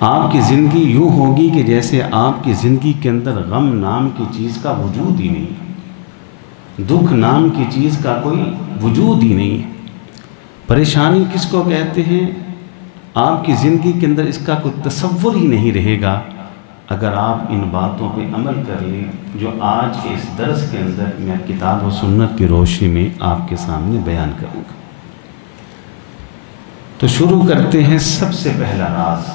آپ کی زندگی یوں ہوگی کہ جیسے آپ کی زندگی کے اندر غم نام کی چیز کا وجود ہی نہیں ہے، دکھ نام کی چیز کا کوئی وجود ہی نہیں ہے۔ پریشانی کس کو کہتے ہیں؟ آپ کی زندگی کے اندر اس کا کوئی تصور ہی نہیں رہے گا اگر آپ ان باتوں پہ عمل کر لیں جو آج کے اس درس کے اندر میں کتاب و سنت کی روشنی میں آپ کے سامنے بیان کروں گا۔ تو شروع کرتے ہیں سب سے پہلا راز،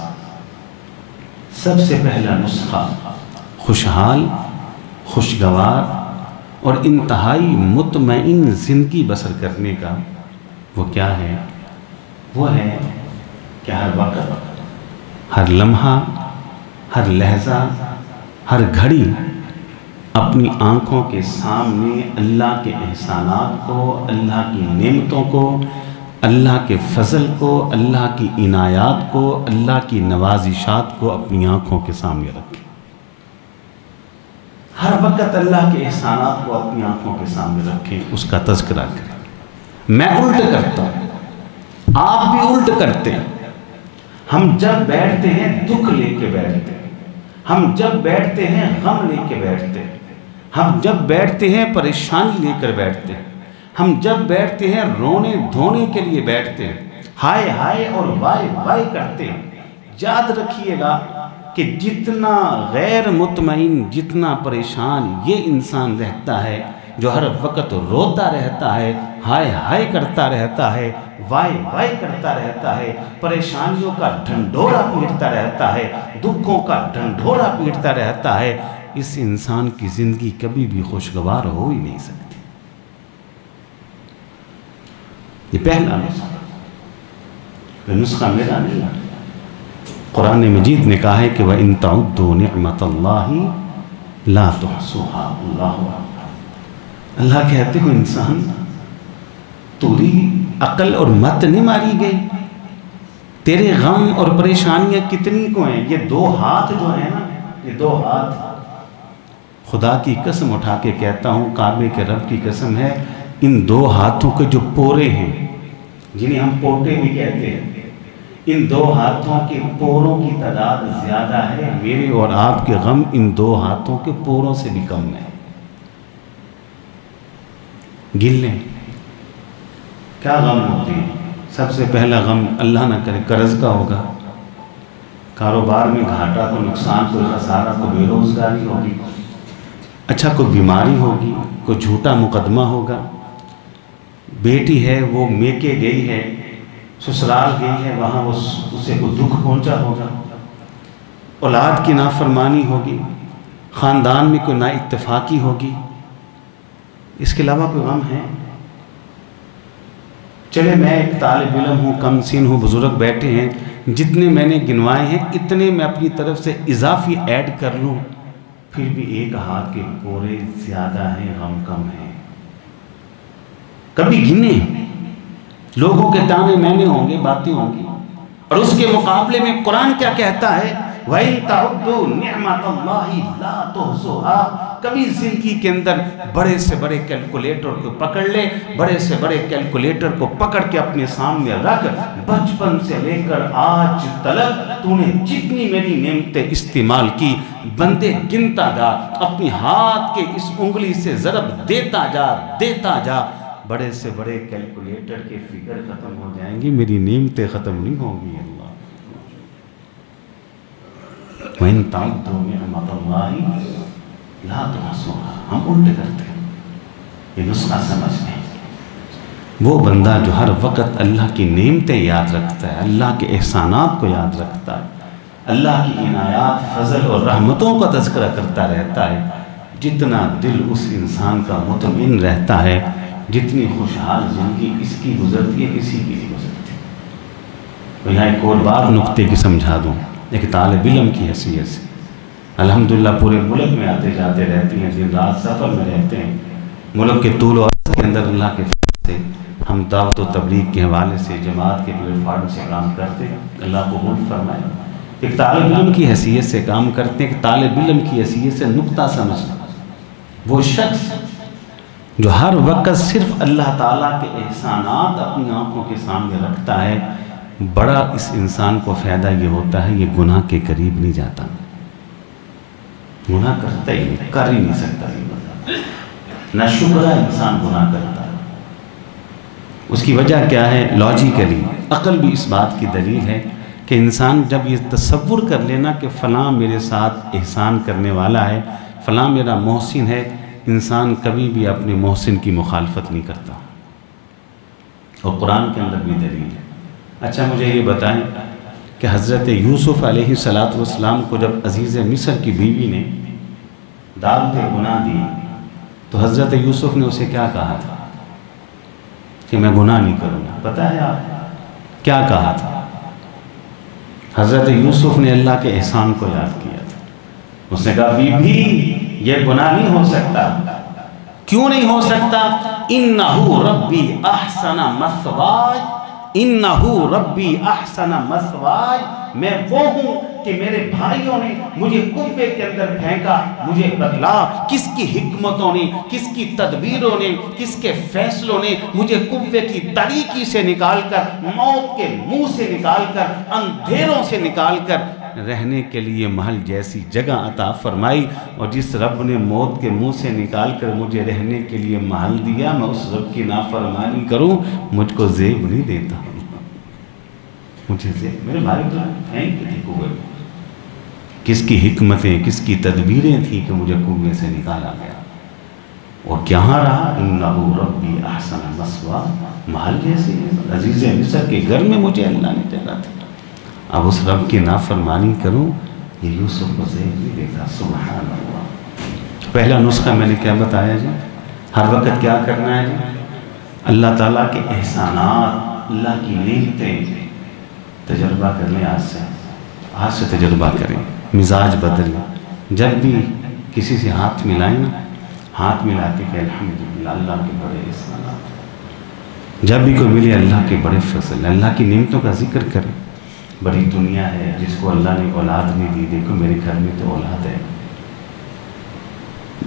سب سے پہلا نسخہ خوشحال، خوشگوار اور انتہائی مطمئن زندگی بسر کرنے کا وہ کیا ہے؟ وہ ہے کہ ہر وقت، ہر لمحہ، ہر لحظہ، ہر گھڑی اپنی آنکھوں کے سامنے اللہ کے احسانات کو، اللہ کی نعمتوں کو، اللہ کے فضل کو، اللہ کی عنایات کو، اللہ کی نوازشات کو اپنی آنکھوں کے سامنے رکھیں۔ ہر وقت اللہ کے احسانات کو اپنی آنکھوں کے سامنے رکھیں، اس کا تذکرہ کریں۔ میں الٹ کرتا ہوں، آپ بھی الٹ کرتے ہیں۔ ہم جب بیٹھتے ہیں دکھ لے کے بیٹھتے ہیں، ہم جب بیٹھتے ہیں غم لے کے بیٹھتے ہیں، ہم جب بیٹھتے ہیں پریشانی لے کر بیٹھتے ہیں، ہم جب بیٹھتے ہیں رونے دھونے کے لیے بیٹھتے ہیں، ہائے ہائے اور وائے وائے کرتے ہیں۔ یاد رکھیے گا کہ جتنا غیر مطمئن، جتنا پریشان یہ انسان رہتا ہے جو ہر وقت روتا رہتا ہے، ہائے ہائے کرتا رہتا ہے، وائے وائے کرتا رہتا ہے، پریشانیوں کا ڈھنڈورا پیٹتا رہتا ہے، دکھوں کا ڈھنڈورا پیٹتا رہتا ہے، اس انسان کی زندگی کبھی بھی خوشگوار ہو ہی نہیں سکتی۔ یہ پہلا نسخہ، یہ نسخہ میرا نہیں ہے، قرآن مجید نے کہا ہے کہ وَإِن تَعُدُّوا نِعْمَةَ اللَّهِ لَا تُحْصُوهَا۔ اللہ کہتے ہو انسان تیری عقل اور مت نہیں ماری گئی، تیرے غم اور پریشانیاں کتنی کو ہیں؟ یہ دو ہاتھ جو ہیں نا، یہ دو ہاتھ، خدا کی قسم اٹھا کے کہتا ہوں، کعبے کے رب کی قسم ہے، ان دو ہاتھوں کے جو پورے ہیں، جنہیں ہم پوٹے بھی کہتے ہیں، ان دو ہاتھوں کے پوروں کی تعداد زیادہ ہے، میرے اور آپ کے غم ان دو ہاتھوں کے پوروں سے بھی کم ہے۔ گن لیں کیا غم ہوتے ہیں۔ سب سے پہلا غم اللہ نہ کرے قرض کا ہوگا، کاروبار میں گھاٹا، کو نقصان، کوئی خسارہ، کوئی بے روزگاری ہوگی، اچھا کوئی بیماری ہوگی، کوئی جھوٹا مقدمہ ہوگا، بیٹی ہے وہ میکے گئی ہے، سسرال گئی ہے، وہاں اسے کوئی دکھ پہنچا ہوگا، اولاد کی نافرمانی ہوگی، خاندان میں کوئی نا اتفاقی ہوگی، اس کے علاوہ کوئی غم ہے؟ چلے میں ایک طالب علم ہوں، کم سن ہوں، بزرگ بیٹھے ہیں، جتنے میں نے گنوائے ہیں اتنے میں اپنی طرف سے اضافی ایڈ کر لوں، پھر بھی ایک ہاتھ کے پورے زیادہ ہیں، غم کم ہیں۔ کبھی گنے لوگوں کے تانے مینے ہوں گے، باتیں ہوں گی، اور اس کے مقابلے میں قرآن کیا کہتا ہے؟ وَإِن تَعُدُّوا نِعْمَةَ اللَّهِ لَا تُحْصُوهَا۔ کبھی زندگی کے اندر بڑے سے بڑے کیلکولیٹر کو پکڑ لے، بڑے سے بڑے کیلکولیٹر کو پکڑ کے اپنے سامنے رکھ، بچپن سے لے کر آج تلک تو نے جتنی میری نعمتیں استعمال کی، بندے گنتا جا، اپنی ہاتھ کے اس انگلی سے ضرب دیتا جا، بڑے سے بڑے کیلکولیٹر کے فگر ختم ہو جائیں گے، میری نعمتیں ختم نہیں ہوں گی۔ اللہ وَإِن تَعُدُّوا نِعْمَةَ اللَّهِ لَا تُحْصُوهَا۔ ہم الٹ کرتے ہیں، یہ نسخہ سمجھ لیں۔ وہ بندہ جو ہر وقت اللہ کی نعمتیں یاد رکھتا ہے، اللہ کے احسانات کو یاد رکھتا ہے، اللہ کی عنایات، فضل اور رحمتوں کا تذکرہ کرتا رہتا ہے، جتنا دل اس انسان کا مطمئن رہتا ہے، جتنی خوشحال زندگی اس کی گزرتی ہے، کسی کی نہیں گزرتی۔ یہاں ایک اور بات نقطے کی سمجھا دوں، ایک طالب علم کی حیثیت سے الحمدللہ پورے ملک میں آتے جاتے رہتے ہیں، دن رات سفر میں رہتے ہیں، ملک کے طول و عرض کے اندر اللہ کے فضل سے ہم دعوت و تبلیغ کے حوالے سے جماعت کے پلیٹ فارم سے کام کرتے ہیں، اللہ قبول فرمائے۔ ایک طالب علم کی حیثیت سے کام کرتے ہیں، ایک طالب علم کی حیثیت سے نقطہ سمجھنا، وہ شخص جو ہر وقت صرف اللہ تعالیٰ کے احسانات اپنی آنکھوں کے سامنے رکھتا ہے، بڑا اس انسان کو فائدہ یہ ہوتا ہے، یہ گناہ کے قریب نہیں جاتا، گناہ کرتا ہی نہیں، کر ہی نہیں سکتا، نہ شکرہ انسان گناہ کرتا ہے۔ اس کی وجہ کیا ہے؟ لاجیکلی عقل بھی اس بات کی دلیل ہے کہ انسان جب یہ تصور کر لینا کہ فلاں میرے ساتھ احسان کرنے والا ہے، فلاں میرا محسن ہے، انسان کبھی بھی اپنے محسن کی مخالفت نہیں کرتا، اور قرآن کے اندر بھی دلیل ہے۔ اچھا مجھے یہ بتائیں کہ حضرت یوسف علیہ السلام کو جب عزیز مصر کی بیوی نے دعوت گناہ دی تو حضرت یوسف نے اسے کیا کہا تھا کہ میں گناہ نہیں کروں گا؟ پتہ ہے آپ کیا کہا تھا؟ حضرت یوسف نے اللہ کے احسان کو یاد کیا تھا۔ اس نے کہا بیوی یہ گناہ نہیں ہو سکتا۔ کیوں نہیں ہو سکتا؟ انہو ربی احسن مثواج، انہو ربی احسن مثواج، میں وہ ہوں کہ میرے بھائیوں نے مجھے کنویں کے اندر پھینکا، مجھے بدلا، کس کی حکمتوں نے، کس کی تدبیروں نے، کس کے فیصلوں نے مجھے کنویں کی تاریکی سے نکال کر، موت کے منہ سے نکال کر، اندھیروں سے نکال کر رہنے کے لیے محل جیسی جگہ عطا فرمائی، اور جس رب نے موت کے منہ سے نکال کر مجھے رہنے کے لیے محل دیا، میں اس رب کی نافرمانی کروں، مجھ کو زیب نہیں دیتا، مجھے زیب، میرے بھائی تو پھینک کے کنویں میں، کس کی حکمتیں، کس کی تدبیریں تھیں کہ مجھے کنویں سے نکالا گیا، اور کہاں رہا؟ انہو ربی احسن مثواج، محل جیسے عزیز مصر کے گھر میں مجھے اللہ نے ٹھہرا تھا، اب اس رب کی نافرمانی کروں، یہ یوسف کو زیب نہیں دیتا۔ سبحان اللہ۔ پہلا نسخہ میں نے کیا بتایا جی؟ ہر وقت کیا کرنا ہے جی؟ اللہ تعالیٰ کے احسانات، اللہ کی نعمتیں تجربہ کر لیں، آج سے تجربہ کریں، مزاج بدل لیں، جب بھی کسی سے ہاتھ ملائیں نا، ہاتھ ملا کے کہ الحمدللہ اللہ کے بڑے احسانات، جب بھی کوئی ملے اللہ کے بڑے فضل، اللہ کی نعمتوں کا ذکر کریں۔ بڑی دنیا ہے جس کو اللہ نے اولاد نہیں دی، دیکھو میرے گھر میں تو اولاد ہے،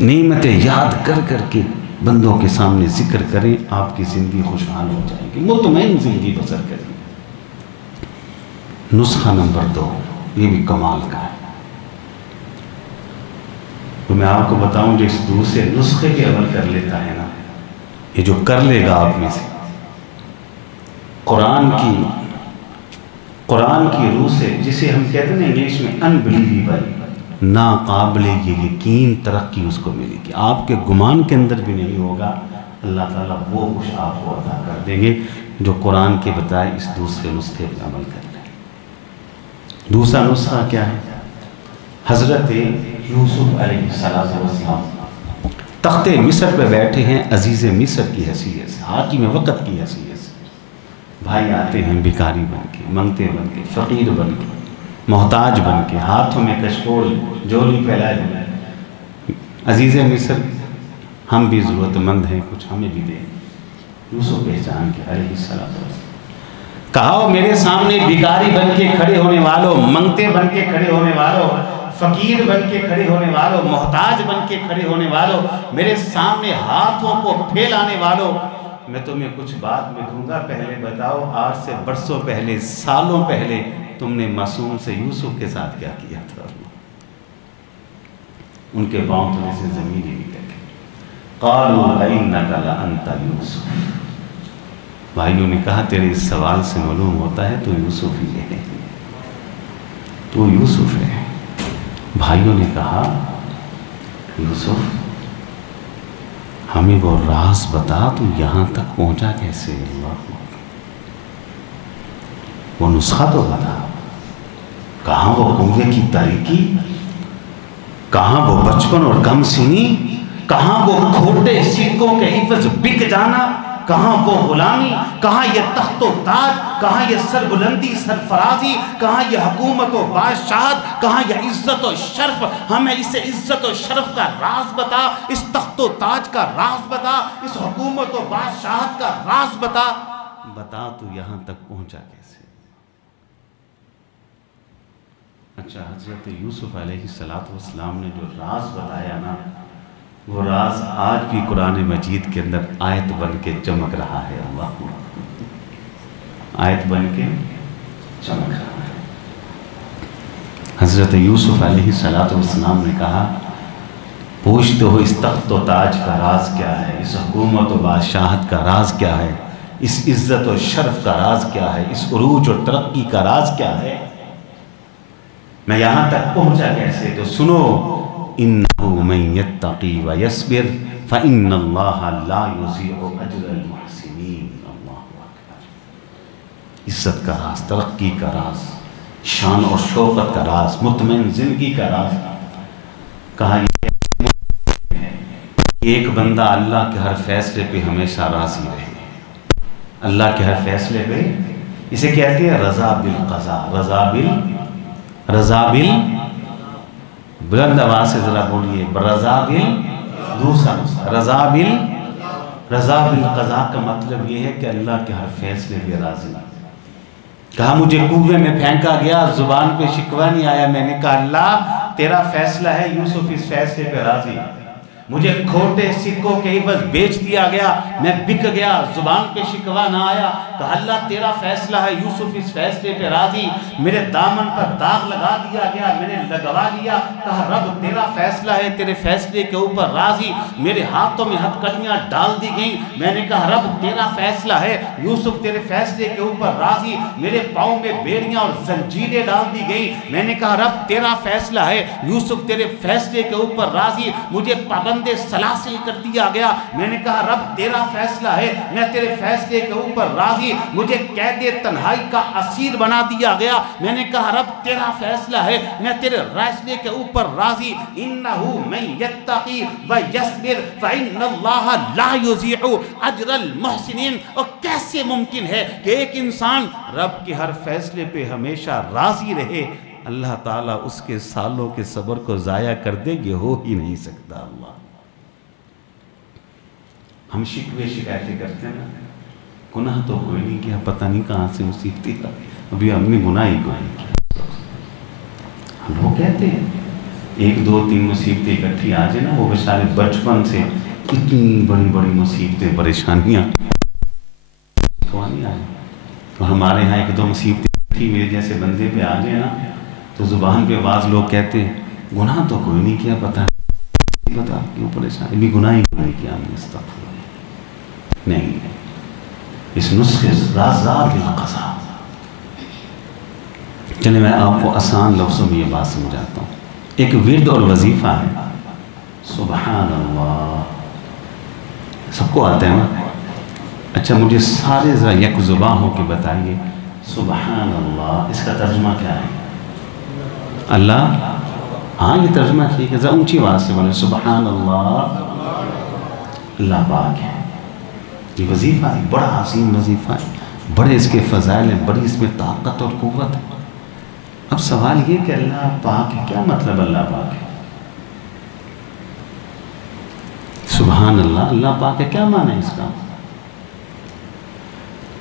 نعمتیں یاد کر کر کے بندوں کے سامنے ذکر کریں، آپ کی زندگی خوشحال ہو جائے گی، مطمئن زندگی بسر کریں۔ نسخہ نمبر 2، یہ بھی کمال کا ہے، تو میں آپ کو بتاؤں جو اس دوسرے نسخے کے عمل کر لیتا ہے نا، یہ جو کر لے گا آپ میں سے، قرآن کی روح سے، جسے ہم کہتے ہیں انگلش میں انبلیویبل، ناقابل یقین ترقی اس کو ملے گی، آپ کے گمان کے اندر بھی نہیں ہوگا، اللہ تعالیٰ وہ کچھ آپ کو عطا کر دیں گے جو قرآن کے بتائے اس دوسرے نسخے پر عمل کر لیں۔ دوسرا نسخہ کیا ہے؟ حضرت یوسف علیہ السلام تخت مصر پہ بیٹھے ہیں عزیز مصر کی حیثیت سے، حاکم وقت کی حیثیت سے، بھائی آتے ہیں بیکاری بن کے، منگتے بن کے، فقیر بن کے، محتاج بن کے، ہاتھوں میں کشکول جولی پھیلائے ہوئے، عزیز مصر ہم بھی ضرورت مند ہیں، کچھ ہمیں بھی دیں۔ یوسف پہچان کے علیہ السلام کہا میرے سامنے بیکاری بن کے کھڑے ہونے والوں، منگتے بن کے کھڑے ہونے والوں، فقیر بن کے کھڑے ہونے والوں، محتاج بن کے کھڑے ہونے والوں، میرے سامنے ہاتھوں کو پھیلانے والوں، میں تمہیں کچھ بات میں دوں گا، پہلے بتاؤ آج سے برسوں پہلے، سالوں پہلے تم نے معصوم سے یوسف کے ساتھ کیا کیا تھا؟ ان کے پاؤں تلے سے زمین ہی نکل گئی۔ قالوا انک لانت یوسف، بھائیوں نے کہا تیرے اس سوال سے معلوم ہوتا ہے تو یوسف ہی ہے، تو یوسف ہے۔ بھائیوں نے کہا یوسف ہمیں وہ راز بتا، تو یہاں تک پہنچا کیسے؟ اللہ، وہ نسخہ تو بتا، کہاں وہ کنویں کی تاریکی، کہاں وہ بچپن اور کم سنی، کہاں وہ کھوٹے سکوں کے عوض بک جانا، کہاں وہ غلامی، کہاں یہ تخت و تاج، کہاں یہ سربلندی سرفرازی، کہاں یہ حکومت و بادشاہت، کہاں یہ عزت و شرف، ہمیں اس عزت و شرف کا راز بتا، اس تخت و تاج کا راز بتا، اس حکومت و بادشاہت کا راز بتا، بتا تو یہاں تک پہنچا کیسے؟ اچھا حضرت یوسف علیہ السلام نے جو راز بتایا نا، وہ راز آج بھی قرآن مجید کے اندر آیت بن کے چمک رہا ہے۔ اللہ آیت بن کے چمک رہا ہے۔ حضرت یوسف علیہ السلام نے کہا پوچھتے ہو اس تخت و تاج کا راز کیا ہے، اس حکومت و بادشاہت کا راز کیا ہے، اس عزت و شرف کا راز کیا ہے، اس عروج اور ترقی کا راز کیا ہے، میں یہاں تک پہنچا کیسے؟ تو سنو، انہو من یتقی و یصبر فإن اللہ لا یضیع اجر المحسنین۔ اللہ اکبر۔ عزت کا راز، ترقی کا راز، شان اور شوکت کا راز، مطمئن زندگی کا راز، کہا ایک بندہ اللہ کے ہر فیصلے پہ ہمیشہ راضی رہے، اللہ کے ہر فیصلے پہ، اسے کہتے ہیں رضا بالقضاء، رضا بال بلند آواز سے ذرا بولیے، رضا بالقضاء کا مطلب یہ ہے کہ اللہ کے ہر فیصلے پہ راضی۔ کہا مجھے کنویں میں پھینکا گیا، زبان پہ شکوہ نہیں آیا، میں نے کہا اللہ تیرا فیصلہ ہے، یوسف اس فیصلے پہ راضی۔ مجھے کھوٹے سکوں کے عوض بیچ دیا گیا، میں بک گیا، زبان پہ شکوہ نہ آیا، کہا اللہ تیرا فیصلہ ہے، یوسف اس فیصلے پہ راضی۔ میرے دامن پر داغ لگا دیا گیا، میں نے لگوا لیا، کہا رب تیرا فیصلہ ہے، تیرے فیصلے کے اوپر راضی۔ میرے ہاتھوں میں ہتھکڑیاں ڈال دی گئیں، میں نے کہا رب تیرا فیصلہ ہے، یوسف تیرے فیصلے کے اوپر راضی۔ میرے پاؤں میں بیڑیاں اور زنجیریں ڈال دی گئیں، میں نے کہا رب تیرا فیصلہ ہے، یوسف تیرے فیصلے کے اوپر راضی۔ مجھے پابند سلاسل کر دیا گیا، میں نے کہا رب تیرا فیصلہ ہے، میں تیرے فیصلے کے اوپر راضی۔ مجھے قید تنہائی کا اسیر بنا دیا گیا، میں نے کہا رب تیرا فیصلہ ہے، میں تیرے فیصلے کے اوپر راضی۔ انہو من یتقی و یصبر فإن اللہ لا یضیع اجر المحسنین۔ اور کیسے ممکن ہے کہ ایک انسان رب کے ہر فیصلے پہ ہمیشہ راضی رہے؟ اللہ تعالیٰ اس کے سالوں کے صبر کو ضائع کر دے، یہ ہو ہی نہیں سکتا۔ اللہ ہم شکوے شکایتیں کرتے ہیں نا، گناہ تو کوئی نہیں کیا، پتہ نہیں کہاں سے مصیبتیں ابھی ہم نے گناہ ہی کوئی نہیں کیا۔ ہم وہ کہتے ہیں ایک دو تین مصیبتیں اکٹھی آ جائیں نا، وہ بیچارے بچپن سے اتنی بڑی بڑی مصیبتیں پریشانیاں نہیں آئیں، تو ہمارے ہاں ایک دو مصیبتیں اکٹھی میرے جیسے بندے پہ آ جائیں نا، تو زبان پہ بعض لوگ کہتے ہیں گناہ تو کوئی نہیں کیا، پتہ کیوں پریشانی، بھی گناہ ہی نہیں کیا ہم نے، استغفر نہیں۔ اس نسخے رضا بالقضاء، چلے میں آپ کو آسان لفظوں میں یہ بات سمجھاتا ہوں۔ ایک ورد اور وظیفہ ہے، سبحان اللہ، سب کو آتا ہے نا؟ اچھا مجھے سارے ذرا یک زباں ہو کے بتائیے سبحان اللہ اس کا ترجمہ کیا ہے؟ اللہ، ہاں یہ ترجمہ ٹھیک ہے، ذرا اونچی آواز سے بولے سبحان اللہ، اللہ پاک ہے۔ یہ وظیفہ ہے، بڑا عظیم وظیفہ ہے، بڑے اس کے فضائل ہیں، بڑی اس میں طاقت اور قوت ہے۔ اب سوال یہ کہ اللہ پاک ہے، کیا مطلب اللہ پاک ہے؟ سبحان اللہ، اللہ پاک ہے، کیا معنی ہے اس کا؟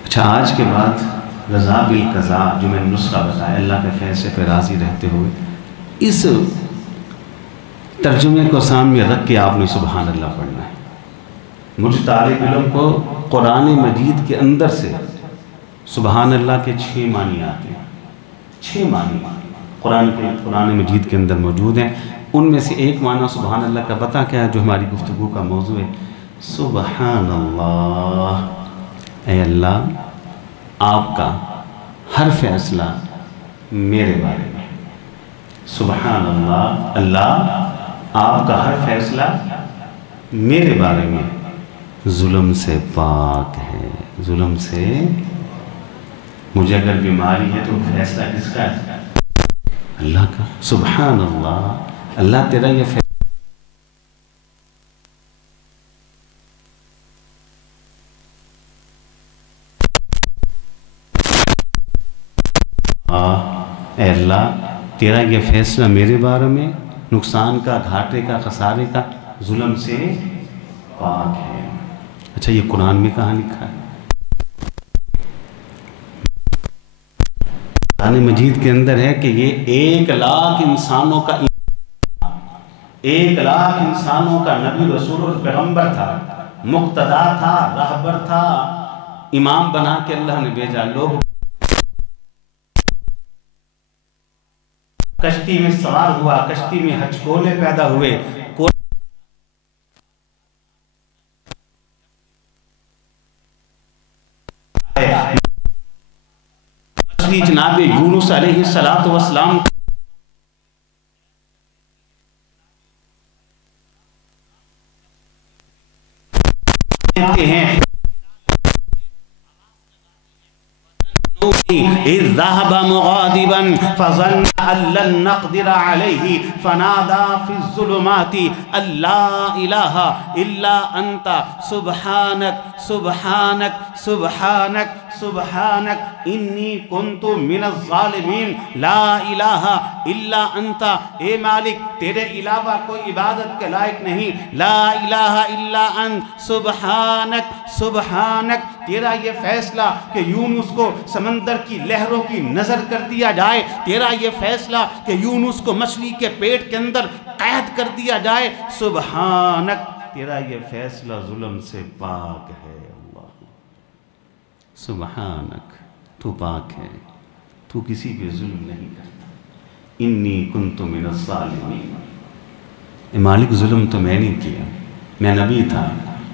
اچھا آج کے بعد رضا بالقضاء جو میں نے نسخہ بتایا، اللہ کے فیصلے پہ راضی رہتے ہوئے، اس ترجمے کو سامنے رکھ کے آپ نے سبحان اللہ پڑھنا ہے۔ مجھ طالب علم کو قرآن مجید کے اندر سے سبحان اللہ کے 6 معنی آتے ہیں، 6 معنی قرآن مجید کے اندر موجود ہیں۔ ان میں سے ایک معنی سبحان اللہ کا پتہ کیا ہے جو ہماری گفتگو کا موضوع ہے؟ سبحان اللہ، اے اللہ آپ کا ہر فیصلہ میرے بارے میں، سبحان اللہ، اللہ آپ کا ہر فیصلہ میرے بارے میں ظلم سے پاک ہے، ظلم سے، مجھے اگر بیماری ہے تو فیصلہ کس کا ہے؟ اللہ کا۔ سبحان اللہ، اللہ تیرا یہ فیصلہ اے اللہ تیرا یہ فیصلہ میرے بارے میں نقصان کا، گھاٹے کا، خسارے کا، ظلم سے پاک ہے۔ اچھا یہ قرآن میں کہاں لکھا ہے؟ قرآن مجید کے اندر ہے کہ یہ 1,00,000 انسانوں کا 1,00,000 انسانوں کا نبی، رسول اور پیغمبر تھا، مقتدا تھا، راہبر تھا، امام بنا کے اللہ نے بھیجا۔ لوگ کشتی میں سوار ہوا، کشتی میں ہچکولے پیدا ہوئے، مچھلی جناب یونس علیہ السلام کہتے ہیں إذ ذهب مغاضبا فظن أن لن نقدر عليه فنادى في الظلمات أن لا إله إلا أنت سبحانك سبحانك سبحانك سبحانك إني كنت من الظالمين لا إله إلا أنت، اے مالک تیرے علاوہ کوئی عبادت کے لائق نہیں، لا الہ الا انت سبحانک سبحانک، تیرا یہ فیصلہ کہ یونس کو سمندر کی لہروں کی نظر کر دیا جائے، تیرا یہ فیصلہ کہ یونس کو مچھلی کے پیٹ کے اندر قید کر دیا جائے، سبحانک، تیرا یہ فیصلہ ظلم سے پاک ہے اللہ، سبحانک، تو پاک ہے، تو کسی پہ ظلم نہیں کرتا، انی کنت من الظالمین، اے مالک ظلم تو میں نہیں کیا، میں نبی تھا،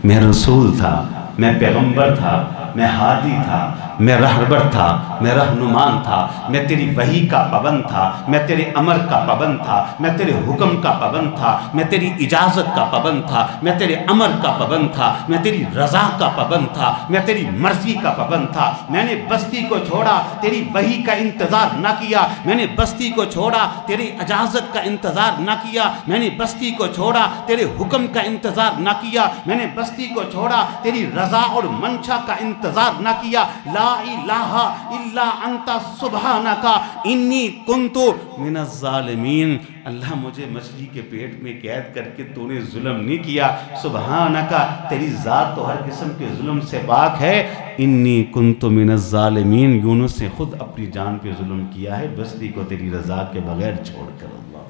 میں رسول تھا، میں پیغمبر تھا، میں ہادی تھا، میں رہبر تھا، میں رہنمان تھا، میں تیری وحی کا پابند تھا، میں تیرے امر کا پابند تھا، میں تیرے حکم کا پابند تھا، میں تیری اجازت کا پابند تھا، میں تیرے امر کا پابند تھا، میں تیری رضا کا پابند تھا، میں تیری مرضی کا پابند تھا، میں نے بستی کو چھوڑا تیری وحی کا انتظار نہ کیا، میں نے بستی کو چھوڑا تیری اجازت کا انتظار نہ کیا، میں نے بستی کو چھوڑا تیرے حکم کا انتظار نہ کیا، میں نے بستی کو چھوڑا تیری رضا اور منشا کا انتظار نہ کیا، لا الہ الا انت سبحانک انی کنت من الظالمین، اللہ مجھے مچھلی کے پیٹ میں قید کر کے تو نے ظلم نہیں کیا، سبحانک، تیری ذات تو ہر قسم کے ظلم سے پاک ہے، انی کنت من الظالمین، یونس نے خود اپنی جان پہ ظلم کیا ہے بستی کو تیری رضا کے بغیر چھوڑ کر اللہ۔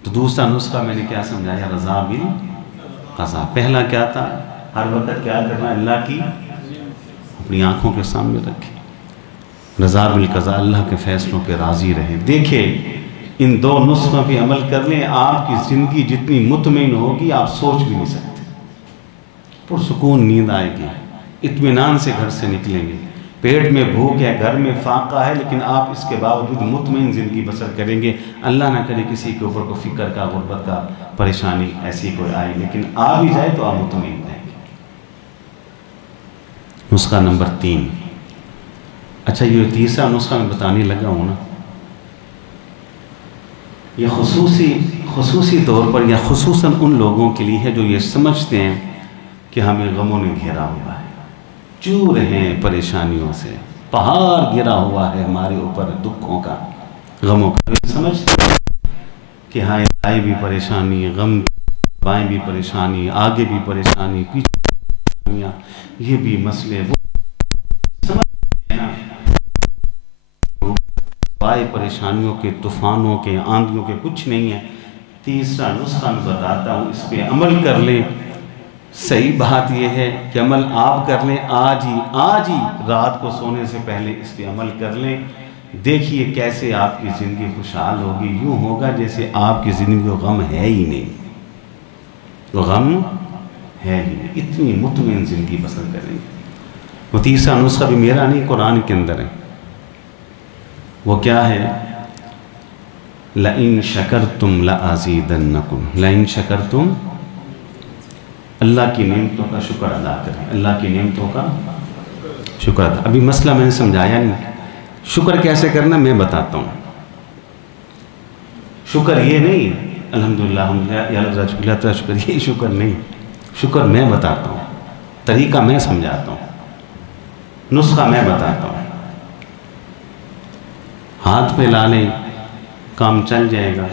تو دوسرا نسخہ میں نے کیا سمجھایا، رضا بالقضاء، پہلا کیا تھا، ہر وقت کیا کرنا، اللہ کی اپنی آنکھوں کے سامنے رکھیں، رضا بالقضاء، اللہ کے فیصلوں پہ راضی رہیں۔ دیکھیں ان دو نسخوں پہ عمل کر لیں، آپ کی زندگی جتنی مطمئن ہوگی آپ سوچ بھی نہیں سکتے، پرسکون نیند آئے گی، اطمینان سے گھر سے نکلیں گے، پیٹ میں بھوک ہے، گھر میں فاقہ ہے، لیکن آپ اس کے باوجود مطمئن زندگی بسر کریں گے، اللہ نہ کرے کسی کے اوپر کو فکر کا، غربت کا، پریشانی ایسی کوئی آئے، لیکن آ بھی جائے تو آپ مطمئن رہیں گے۔ نسخہ نمبر 3، اچھا یہ تیسرا نسخہ میں بتانے لگا ہوں نا، یہ خصوصی طور پر یا خصوصاً ان لوگوں کے لیے ہے جو یہ سمجھتے ہیں کہ ہمیں غموں نے گھیرا ہوا ہے، چور ہیں پریشانیوں سے، پہاڑ گرا ہوا ہے ہمارے اوپر دکھوں کا، غموں کا، یہ سمجھتے ہیں کہ ہاں آئے بھی پریشانی، غم بائیں بھی پریشانی، آگے بھی پریشانی، پیچھے یہ بھی مسئلے، وہ سمجھتے ہیں نا، بائیں پریشانیوں کے، طوفانوں کے، آندھیوں کے کچھ نہیں ہے۔ تیسرا نسخہ میں بتاتا ہوں، اس پہ عمل کر لیں۔ صحیح بات یہ ہے کہ عمل آپ کر لیں، آج ہی رات کو سونے سے پہلے اس پہ عمل کر لیں، دیکھیے کیسے آپ کی زندگی خوشحال ہوگی، یوں ہوگا جیسے آپ کی زندگی کو غم ہے ہی نہیں، وہ غم ہے ہی نہیں، اتنی مطمئن زندگی بسر کریں گے۔ وہ تیسرا نسخہ بھی میرا نہیں، قرآن کے اندر ہے، وہ کیا ہے، لَإِن شَكَرْتُمْ لَأَزِيدَنَّكُمْ، لَإِن شَكَرْتُمْ، اللہ کی نعمتوں کا شکر ادا کریں، اللہ کی نعمتوں کا شکر ادا۔ ابھی مسئلہ میں نے سمجھایا نہیں، شکر کیسے کرنا میں بتاتا ہوں۔ شکر یہ نہیں الحمدللہ یا اللہ شکر، یہ شکر نہیں، شکر میں بتاتا ہوں، طریقہ میں سمجھاتا ہوں، نسخہ میں بتاتا ہوں۔ ہاتھ پھیلا لیں کام چل جائے گا،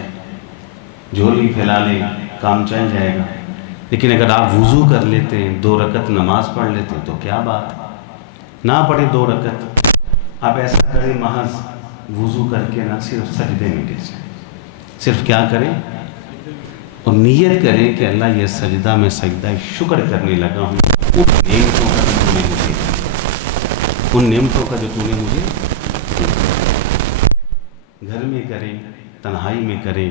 جھولی پھیلا لیں کام چل جائے گا، لیکن اگر آپ وضو کر لیتے ہیں، 2 رکعت نماز پڑھ لیتے ہیں تو کیا بات ہے، نہ پڑھیں 2 رکعت، آپ ایسا کریں محض وضو کر کے نہ صرف سجدے میں گر جائیں، صرف کیا کریں اور نیت کریں کہ اللہ یہ سجدہ میں سجدہ شکر کرنے لگا ہوں ان نعمتوں کا جو تو نے مجھے، ان نعمتوں کا جو تو نے مجھے۔ گھر میں کریں، تنہائی میں کریں،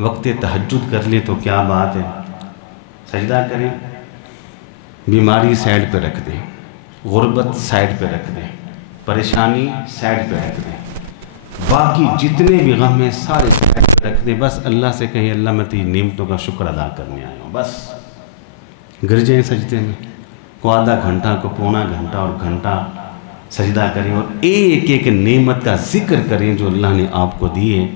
وقت تہجد کر لیں تو کیا بات ہے، سجدہ کریں، بیماری سائڈ پہ رکھ دیں، غربت سائڈ پہ رکھ دیں، پریشانی سائڈ پہ رکھ دیں، باقی جتنے بھی غم ہیں سارے سائڈ پہ رکھ دیں، بس اللہ سے کہیں اللہ میں تیری نعمتوں کا شکر ادا کرنے آیا ہوں، بس گر جائیں سجدے میں، کو آدھا گھنٹہ کو پونا گھنٹہ اور گھنٹہ سجدہ کریں اور ایک ایک نعمت کا ذکر کریں جو اللہ نے آپ کو دی ہے،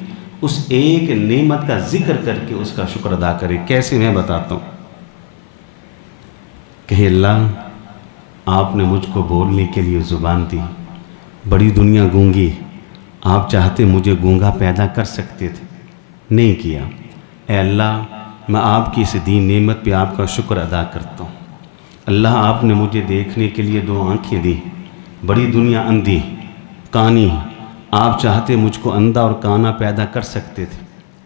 اس ایک نعمت کا ذکر کر کے اس کا شکر ادا کریں۔ کیسے میں بتاتا ہوں کہ اللہ آپ نے مجھ کو بولنے کے لیے زبان دی، بڑی دنیا گونگی، آپ چاہتے مجھے گونگا پیدا کر سکتے تھے، نہیں کیا۔ اے اللہ میں آپ کی اس دی نعمت پہ آپ کا شکر ادا کرتا ہوں۔ اللہ آپ نے مجھے دیکھنے کے لیے 2 آنکھیں دی، بڑی دنیا اندھی کانی، آپ چاہتے مجھ کو اندھا اور کانا پیدا کر سکتے تھے،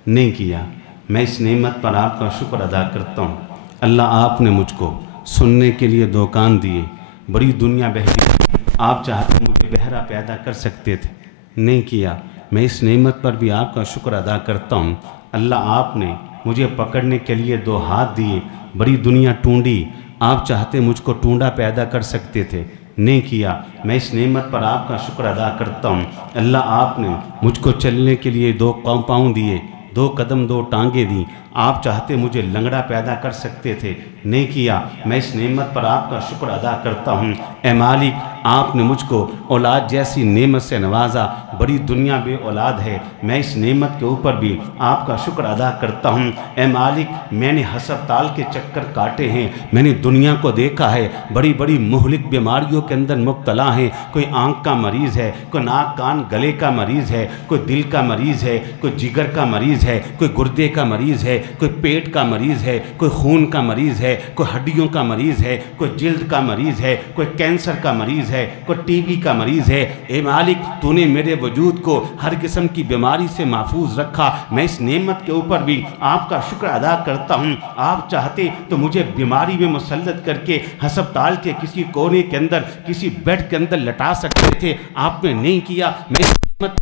نہیں کیا۔ میں اس نعمت پر آپ کا شکر ادا کرتا ہوں۔ اللہ آپ نے مجھ کو سننے کے لیے 2 کان دیے، بڑی دنیا بہری، آپ چاہتے مجھے بہرا پیدا کر سکتے تھے، نہیں کیا۔ میں اس نعمت پر بھی آپ کا شکر ادا کرتا ہوں۔ اللہ آپ نے مجھے پکڑنے کے لیے 2 ہاتھ دیے، بڑی دنیا ٹونڈی، آپ چاہتے مجھ کو ٹونڈا پیدا کر سکتے تھے، نہیں کیا۔ میں اس نعمت پر آپ کا شکر ادا کرتا ہوں۔ اللہ آپ نے مجھ کو چلنے کے لیے 2 پاؤں دیے، 2 قدم 2 ٹانگیں دیں، آپ چاہتے مجھے لنگڑا پیدا کر سکتے تھے، نہیں کیا۔ میں اس نعمت پر آپ کا شکر ادا کرتا ہوں۔ اے مالک آپ نے مجھ کو اولاد جیسی نعمت سے نوازا، بڑی دنیا بے اولاد ہے، میں اس نعمت کے اوپر بھی آپ کا شکر ادا کرتا ہوں۔ اے مالک میں نے ہسپتال کے چکر کاٹے ہیں، میں نے دنیا کو دیکھا ہے، بڑی بڑی مہلک بیماریوں کے اندر مبتلا ہیں، کوئی آنکھ کا مریض ہے، کوئی ناک کان گلے کا مریض ہے، کوئی دل کا مریض ہے، کوئی جگر کا مریض ہے، کوئی گردے کا مریض ہے، کوئی پیٹ کا مریض ہے، کوئی خون کا مریض ہے، کوئی ہڈیوں کا مریض ہے، کوئی جلد کا مریض ہے، کوئی کینسر کا مریض ہے، کوئی ٹی بی کا مریض ہے۔ اے مالک تو نے میرے وجود کو ہر قسم کی بیماری سے محفوظ رکھا، میں اس نعمت کے اوپر بھی آپ کا شکر ادا کرتا ہوں۔ آپ چاہتے تو مجھے بیماری میں مسلط کر کے ہسپتال کے کسی کونے کے اندر کسی بیڈ کے اندر لٹا سکتے تھے، آپ نے نہیں کیا۔ میں اس نعمت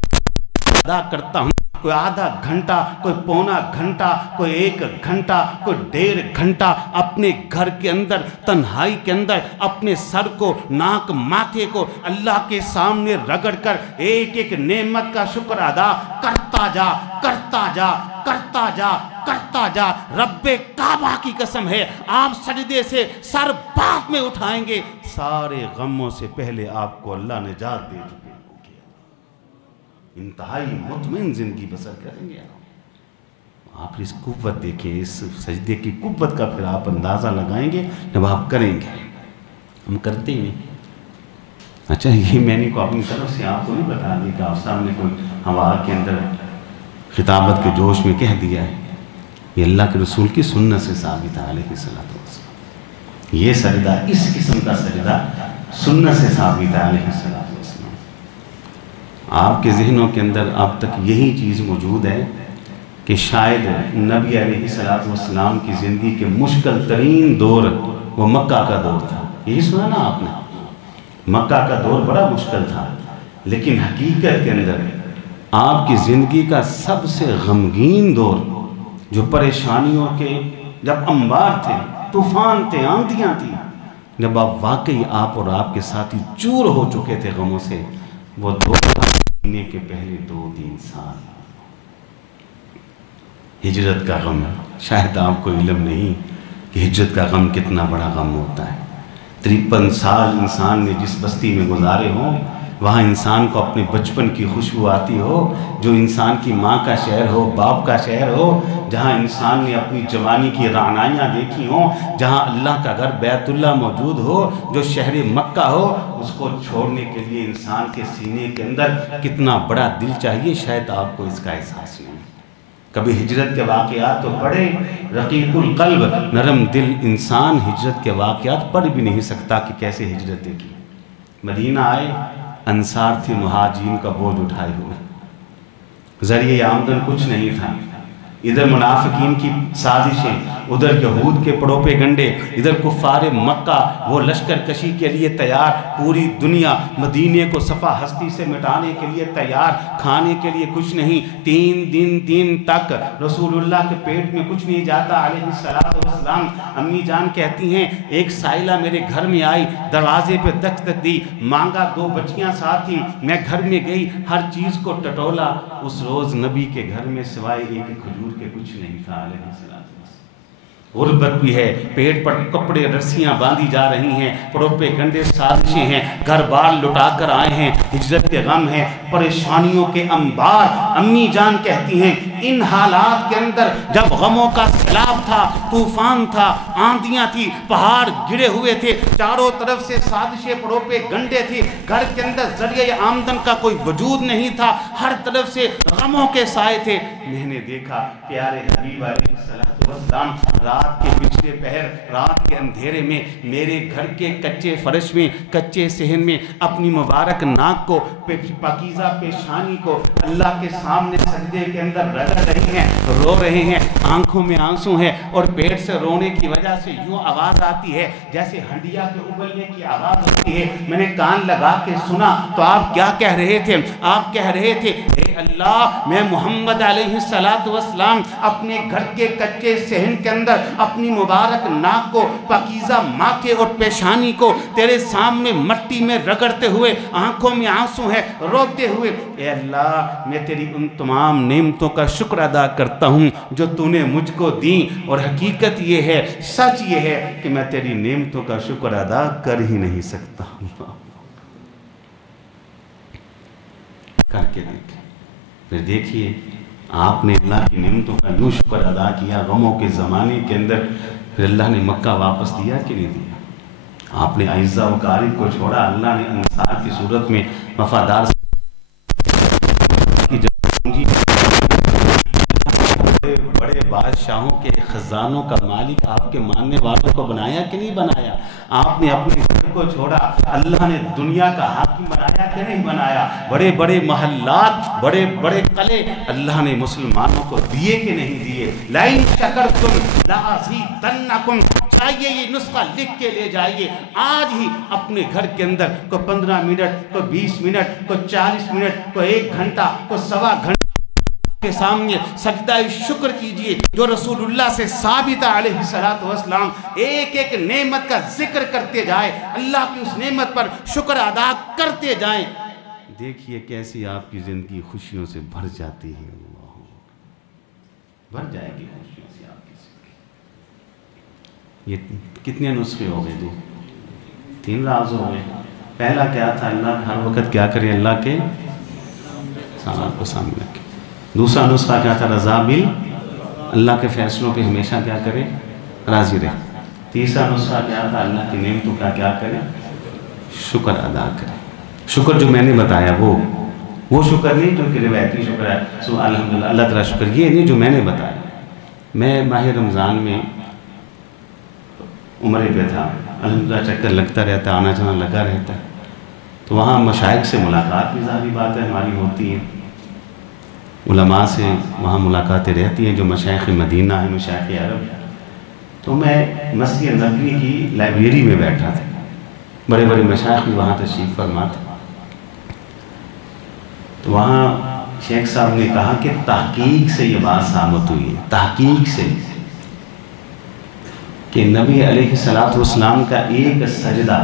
ادا کرتا ہوں۔ کوئی آدھا گھنٹہ، کوئی پونا گھنٹہ، کوئی 1 گھنٹہ، کوئی 1.5 گھنٹہ اپنے گھر کے اندر تنہائی کے اندر اپنے سر کو، ناک، ماتھے کو اللہ کے سامنے رگڑ کر ایک ایک نعمت کا شکر ادا کرتا جا، کرتا جا، کرتا جا، کرتا جا۔ رب کعبہ کی قسم ہے آپ سجدے سے سر بعد میں اٹھائیں گے، سارے غموں سے پہلے آپ کو اللہ نجات دے چکے، انتہائی مطمئن زندگی بسر کریں گے۔ آپ اس قوت دیکھیں، اس سجدے کی قوت کا پھر آپ اندازہ لگائیں گے جب آپ کریں گے۔ ہم کرتے ہیں۔ اچھا یہ میں نے کو اپنی طرف سے آپ کو نہیں بتا دی کہ آپ سامنے کوئی ہوا کے اندر خطابت کے جوش میں کہہ دیا ہے، یہ اللہ کے رسول کی سنت سے ثابت ہے علیہ الصلوۃ والسلام۔ یہ سجدہ، اس قسم کا سجدہ سنت سے ثابت ہے علیہ الصلوۃ والسلام۔ آپ کے ذہنوں کے اندر اب تک یہی چیز موجود ہے کہ شاید نبی علیہ الصلوۃ والسلام کی زندگی کے مشکل ترین دور وہ مکہ کا دور تھا۔ یہی سنا نا آپ نے، مکہ کا دور بڑا مشکل تھا، لیکن حقیقت کے اندر آپ کی زندگی کا سب سے غمگین دور، جو پریشانیوں کے جب انبار تھے، طوفان تھے، آندھیاں تھیں، جب آپ واقعی آپ اور آپ کے ساتھی چور ہو چکے تھے غموں سے، وہ 2 مہینے کے پہلے 2-3 سال ہجرت کا غم۔ شاید آپ کو علم نہیں کہ ہجرت کا غم کتنا بڑا غم ہوتا ہے۔ 53 سال انسان نے جس بستی میں گزارے ہوں، وہاں انسان کو اپنے بچپن کی خوشبو آتی ہو، جو انسان کی ماں کا شہر ہو، باپ کا شہر ہو، جہاں انسان نے اپنی جوانی کی رعنائیاں دیکھی ہوں، جہاں اللہ کا گھر بیت اللہ موجود ہو، جو شہر مکہ ہو، اس کو چھوڑنے کے لیے انسان کے سینے کے اندر کتنا بڑا دل چاہیے، شاید آپ کو اس کا احساس نہیں۔ کبھی ہجرت کے واقعات تو پڑھے، رقیق القلب نرم دل انسان ہجرت کے واقعات پڑھ بھی نہیں سکتا کہ کیسے ہجرتیں کی۔ مدینہ آئے، انصار تھی مہاجرین کا بوجھ اٹھائے ہوئے، ذریعہ آمدن کچھ نہیں تھا، ادھر منافقین کی سازشیں، ادھر یہود کے پڑوپے گنڈے، ادھر کفار مکہ وہ لشکر کشی کے لیے تیار، پوری دنیا مدینے کو صفحہ ہستی سے مٹانے کے لیے تیار، کھانے کے لیے کچھ نہیں، 3 دن تک رسول اللہ کے پیٹ میں کچھ نہیں جاتا علیہ السلام۔ امی جان کہتی ہیں ایک سائلہ میرے گھر میں آئی، دروازے پہ دستک دی، مانگا، 2 بچیاں ساتھ تھیں، میں گھر میں گئی، ہر چیز کو ٹٹولا، اس روز نبی کے گھر میں سوائے ایک کھجور کے کچھ نہیں تھا علیہ السلام۔ غربت بھی ہے، پیٹ پر کپڑے رسیاں باندھی جا رہی ہیں، پڑوپے گنڈے سازشیں ہیں، گھر بار لٹا کر آئے ہیں، ہجرت کے غم ہیں، پریشانیوں کے انبار۔ امی جان کہتی ہیں ان حالات کے اندر جب غموں کا سیلاب تھا، طوفان تھا، آندیاں تھی، پہاڑ گرے ہوئے تھے، چاروں طرف سے سازشیں پڑوپے گنڈے تھی، گھر کے اندر ذریعہ آمدن کا کوئی وجود نہیں تھا، ہر طرف سے غموں کے سائے تھے، میں نے دیکھا پیارے حبیب علیہ السلام رات کے پچھلے پہر، رات کے اندھیرے میں میرے گھر کے کچے فرش میں، کچے صحن میں اپنی مبارک ناک کو، پاکیزہ پیشانی کو اللہ کے سامنے سجدے کے اندر رگڑ رہے ہیں، رو رہے ہیں، آنکھوں میں آنسو ہیں، اور پیٹ سے رونے کی وجہ سے یوں آواز آتی ہے جیسے ہنڈیا کے ابلنے کی آواز ہوتی ہے۔ میں نے کان لگا کے سنا تو آپ کیا کہہ رہے تھے؟ آپ کہہ رہے تھے اے اللہ، میں محمد علیہ السلام اپنے گھر کے کچے صحن کے اندر اپنی مبارک ناک کو، پاکیزہ ماتھے اور پیشانی کو تیرے سامنے مٹی میں رگڑتے ہوئے، آنکھوں میں آنسو ہے، روتے ہوئے، اے اللہ میں تیری ان تمام نعمتوں کا شکر ادا کرتا ہوں جو تو نے مجھ کو دی، اور حقیقت یہ ہے، سچ یہ ہے کہ میں تیری نعمتوں کا شکر ادا کر ہی نہیں سکتا۔ کر کے دیکھیں، پھر دیکھیے آپ نے اللہ کی نعمتوں کا یوں شکر ادا کیا غموں کے زمانے کے اندر، پھر اللہ نے مکہ واپس دیا کہ نہیں دیا؟ آپ نے عزہ و قارب کو چھوڑا، اللہ نے انصار کی صورت میں وفادار کی بڑے بادشاہوں کے خزانوں کا مالک آپ کے ماننے والوں کو بنایا کہ نہیں بنایا؟ آپ نے اپنے گھر کو چھوڑا، اللہ نے دنیا کا حاکم بنایا کہ نہیں بنایا؟ بڑے بڑے محلات، بڑے بڑے قلعے اللہ نے مسلمانوں کو دیے کہ نہیں دیے؟ لَإِن شَكَرْتُمْ لَأَزِيدَنَّكُمْ، چاہیے یہ نسخہ لکھ کے لے جائیے، آج ہی اپنے گھر کے اندر کو 15 منٹ، کو 20 منٹ، کو 40 منٹ، کو 1 گھنٹہ، کو سوا گھنٹہ کے سامنے سجدہ شکر کیجئے جو رسول اللہ سے ثابت علیہ السلام، ایک ایک نعمت کا ذکر کرتے جائے، اللہ کی اس نعمت پر شکر ادا کرتے جائیں، دیکھیے کیسی آپ کی زندگی خوشیوں سے بھر جاتی ہے، بھر جائے گی خوشیوں سے آپ کی زندگی۔ یہ کتنے نسخے ہو گئے؟ 3 راز ہو گئے۔ پہلا کیا تھا؟ اللہ ہر وقت کیا کرے؟ اللہ کے سامنے کو سامنے رکھے۔ دوسرا نسخہ کیا تھا؟ رضا بل، اللہ کے فیصلوں پہ ہمیشہ کیا کرے؟ راضی رہے۔ تیسرا نسخہ کیا تھا؟ اللہ کی نعمتوں کا کیا کرے؟ شکر ادا کرے۔ شکر جو میں نے بتایا وہ شکر نہیں جو کہ روایتی شکر ہے، الحمدللہ اللہ تعالیٰ شکر، یہ نہیں جو میں نے بتایا۔ میں ماہ رمضان میں عمرے پہ تھا، الحمدللہ چکر لگتا رہتا، آنا جانا لگا رہتا، تو وہاں مشائخ سے ملاقات بھی ظاہری بات ہے ہماری ہوتی ہے، علماء سے وہاں ملاقاتیں رہتی ہیں جو مشائخ مدینہ ہیں، مشائخ عرب۔ تو میں مسجد نبوی کی لائبریری میں بیٹھا تھا، بڑے بڑے مشائخ بھی وہاں تشریف فرما تھے، تو وہاں شیخ صاحب نے کہا کہ تحقیق سے یہ بات ثابت ہوئی ہے، تحقیق سے، کہ نبی علیہ السلام کا ایک سجدہ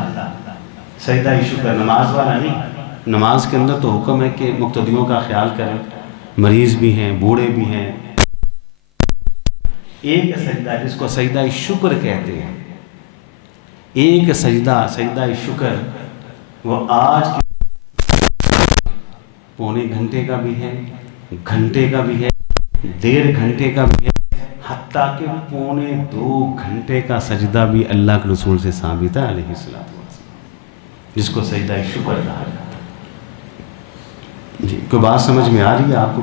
شکر، نماز والا نہیں، نماز کے اندر تو حکم ہے کہ مقتدیوں کا خیال کریں، مریض بھی ہیں، بوڑھے بھی ہیں، ایک سجدہ جس کو سجدہ شکر کہتے ہیں، ایک سجدہ شکر، وہ آج پونے گھنٹے کا بھی ہے، گھنٹے کا بھی ہے، 1.5 گھنٹے کا بھی ہے، حتیٰ کہ 1.25 گھنٹے کا سجدہ بھی اللہ کے رسول سے ثابت ہے علیہ السلام، جس کو سجدہ شکر کہا جاتا ہے۔ جی کوئی بات سمجھ میں آ رہی ہے آپ کو؟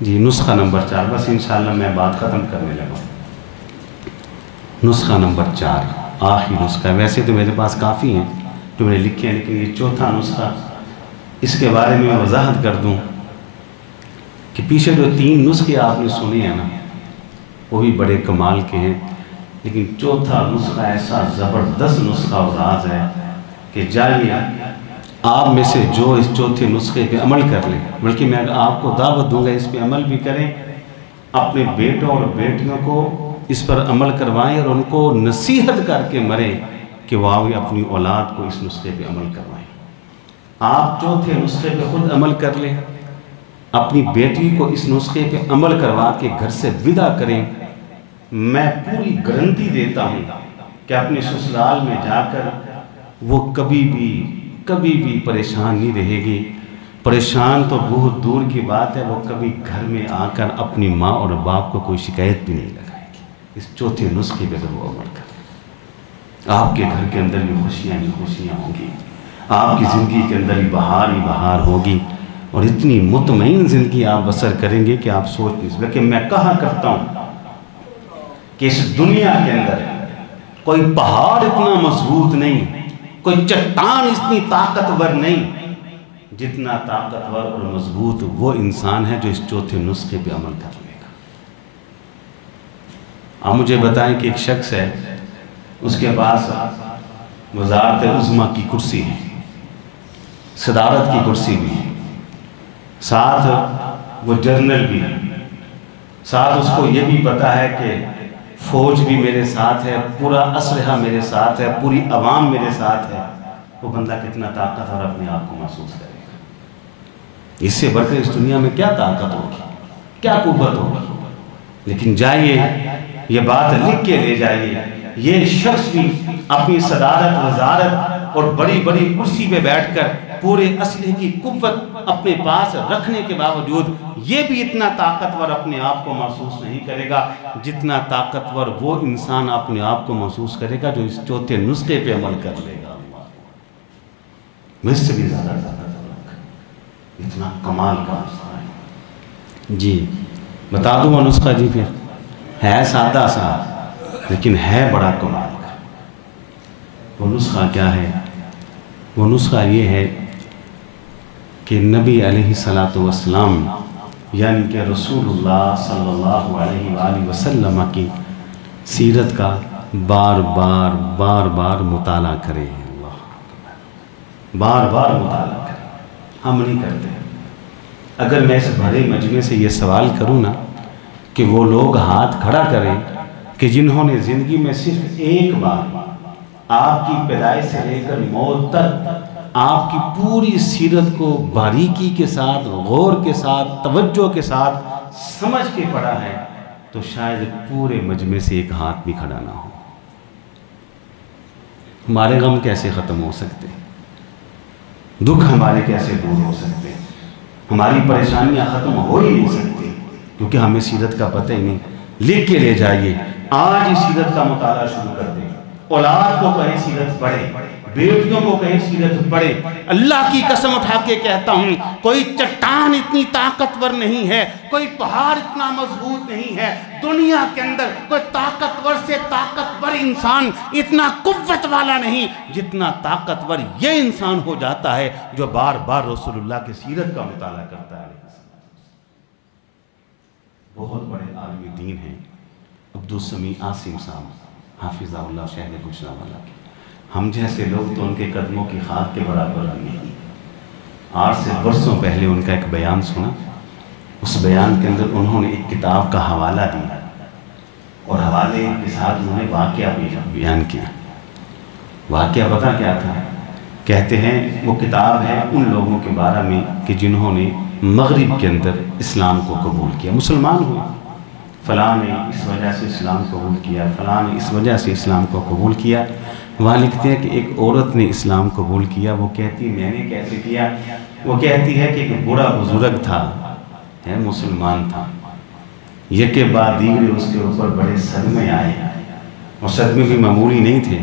جی نسخہ نمبر 4، بس انشاءاللہ میں بات ختم کرنے لگا۔ نسخہ نمبر 4 آخری نسخہ، ویسے تو میرے پاس کافی ہیں جو میں نے لکھے ہیں، لیکن یہ چوتھا نسخہ، اس کے بارے میں وضاحت کر دوں کہ پیچھے جو 3 نسخے آپ نے سنے ہیں نا، وہ بھی بڑے کمال کے ہیں، لیکن چوتھا نسخہ ایسا زبردست نسخہ اور راز ہے کہ جائیے آپ میں سے جو اس چوتھے نسخے پہ عمل کر لیں، بلکہ میں آپ کو دعوت دوں گا اس پہ عمل بھی کریں، اپنے بیٹوں اور بیٹیوں کو اس پر عمل کروائیں اور ان کو نصیحت کر کے مریں کہ وہ اپنی اولاد کو اس نسخے پہ عمل کروائیں۔ آپ چوتھے نسخے پہ خود عمل کر لیں، اپنی بیٹی کو اس نسخے پہ عمل کروا کے گھر سے ودا کریں، میں پوری گارنٹی دیتا ہوں کہ اپنے سسرال میں جا کر وہ کبھی بھی پریشان نہیں رہے گی۔ پریشان تو بہت دور کی بات ہے، وہ کبھی گھر میں آ کر اپنی ماں اور باپ کو کوئی شکایت بھی نہیں لگائے گی اس چوتھے نسخے پہ وہ عمل کریں۔ آپ کے گھر کے اندر بھی خوشیاں ہی خوشیاں ہوں گی، آپ کی زندگی کے اندر ہی بہار ہوگی، اور اتنی مطمئن زندگی آپ بسر کریں گے کہ آپ سوچ نہیں سکتے۔ لیکن میں کہا کرتا ہوں کہ اس دنیا کے اندر کوئی پہاڑ اتنا مضبوط نہیں، کوئی چٹان اتنی طاقتور نہیں، جتنا طاقتور اور مضبوط وہ انسان ہے جو اس چوتھے نسخے پہ عمل کر لے گا۔ آپ مجھے بتائیں کہ ایک شخص ہے، اس کے پاس وزارت عظمیٰ کی کرسی ہے، صدارت کی کرسی بھی ہے، ساتھ وہ جنرل بھی ہے، ساتھ اس کو یہ بھی پتا ہے کہ فوج بھی میرے ساتھ ہے، پورا اسلحہ میرے ساتھ ہے، پوری عوام میرے ساتھ ہے۔ وہ بندہ کتنا طاقتور اپنے آپ کو محسوس کرے گا؟ اس سے بڑھ کر اس دنیا میں کیا طاقت ہوگی، کیا قوت ہوگی؟ لیکن جائیے یہ بات لکھ کے لے جائیے، یہ شخص بھی اپنی صدارت، وزارت اور بڑی بڑی کرسی پہ بیٹھ کر پورے اسلحے کی قوت اپنے پاس رکھنے کے باوجود یہ بھی اتنا طاقتور اپنے آپ کو محسوس نہیں کرے گا جتنا طاقتور وہ انسان اپنے آپ کو محسوس کرے گا جو اس چوتھے نسخے پہ عمل کر لے گا۔ مجھ سے بھی زیادہ طاقتور، اتنا کمال کا نسخہ ہے۔ جی بتا دوں وہ نسخہ، جی پھر ہے سادہ سا لیکن ہے بڑا کمال کا۔ وہ نسخہ کیا ہے؟ وہ نسخہ یہ ہے کہ نبی علیہ السلام یعنی کہ رسول اللہ صلی اللہ علیہ وآلہ وسلم کی سیرت کا بار بار مطالعہ کرے، بار مطالعہ کرے۔ ہم نہیں کرتے۔ اگر میں اس بڑے مجمع سے یہ سوال کروں نا کہ وہ لوگ ہاتھ کھڑا کریں کہ جنہوں نے زندگی میں صرف ایک بار آپ کی پیدائش سے لے کر موت تک آپ کی پوری سیرت کو باریکی کے ساتھ، غور کے ساتھ، توجہ کے ساتھ سمجھ کے پڑھا ہے، تو شاید پورے مجمع سے ایک ہاتھ بھی کھڑا نہ ہو۔ ہمارے غم کیسے ختم ہو سکتے؟ دکھ ہمارے کیسے دور ہو سکتے؟ ہماری پریشانیاں ختم ہو ہی نہیں سکتی کیونکہ ہمیں سیرت کا پتہ ہی نہیں۔ لکھ کے لے جائیے، آج ہی سیرت کا مطالعہ شروع کر دیں، اولاد کو کہیں سیرت پڑھے، بیٹیوں کو کہیں سیرت پڑھے۔ اللہ کی قسم اٹھا کے کہتا ہوں، کوئی چٹان اتنی طاقتور نہیں ہے، کوئی پہاڑ اتنا مضبوط نہیں ہے دنیا کے اندر، کوئی طاقتور سے طاقتور انسان اتنا قوت والا نہیں جتنا طاقتور یہ انسان ہو جاتا ہے جو بار بار رسول اللہ کی سیرت کا مطالعہ کرتا ہے۔ بہت بڑے عالم دین ہیں عبدالسمیع عاصم صاحب، حافظہ اللہ، شہر گوجرانوالہ کے۔ ہم جیسے لوگ تو ان کے قدموں کی خاک کے برابر نہیں۔ آج سے برسوں پہلے ان کا ایک بیان سنا، اس بیان کے اندر انہوں نے ایک کتاب کا حوالہ دیا اور حوالے کے ساتھ انہوں نے واقعہ بھی بیان کیا۔ واقعہ پتہ کیا تھا؟ کہتے ہیں وہ کتاب ہے ان لوگوں کے بارے میں کہ جنہوں نے مغرب کے اندر اسلام کو قبول کیا، مسلمان ہوئے، فلاں نے اس وجہ سے اسلام قبول کیا، فلاں نے اس وجہ سے اسلام کو قبول کیا۔ وہاں لکھتے ہیں کہ ایک عورت نے اسلام قبول کیا، وہ کہتی میں نے کیسے کیا؟ وہ کہتی ہے کہ ایک بڑا بزرگ تھا، مسلمان تھا، یک کے بعد دیگر اس کے اوپر بڑے صدمے آئے، اور صدمے بھی معمولی نہیں تھے۔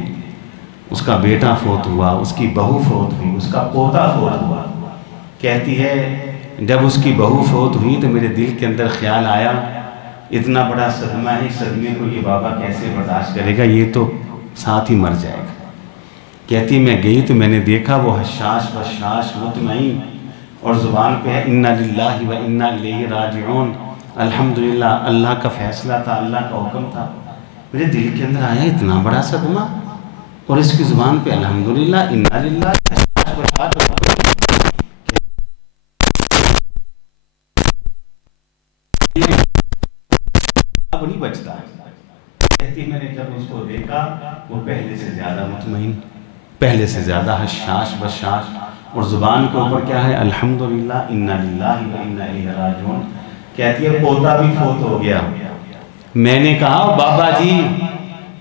اس کا بیٹا فوت ہوا، اس کی بہو فوت ہوئی، اس کا پوتا فوت ہوا۔ کہتی ہے جب اس کی بہو فوت ہوئی تو میرے دل کے اندر خیال آیا اتنا بڑا صدمہ ہے، صدمے کو یہ بابا کیسے برداشت کرے گا، یہ تو ساتھ ہی مر جائے گا۔ کہتی میں گئی تو میں نے دیکھا وہ حشاش بشاش مطمئن، اور زبان پہ ہے انا للہ و انا الیہ راجعون، الحمدللہ اللہ کا فیصلہ تھا، اللہ کا حکم تھا. میرے دل کے اندر آیا اتنا بڑا صدمہ، اور اس کی زبان پہ الحمدللہ انا للہ اب نہیں بچتا. کہتی میں نے جب اس کو دیکھا وہ پہلے سے زیادہ مطمئن، پہلے سے زیادہ حشاش بشاش، اور زبان کے اوپر کیا ہے الحمدللہ انا للہ و انا الیہ راجعون. کہتی ہے پوتا بھی فوت ہو گیا. میں نے کہا بابا جی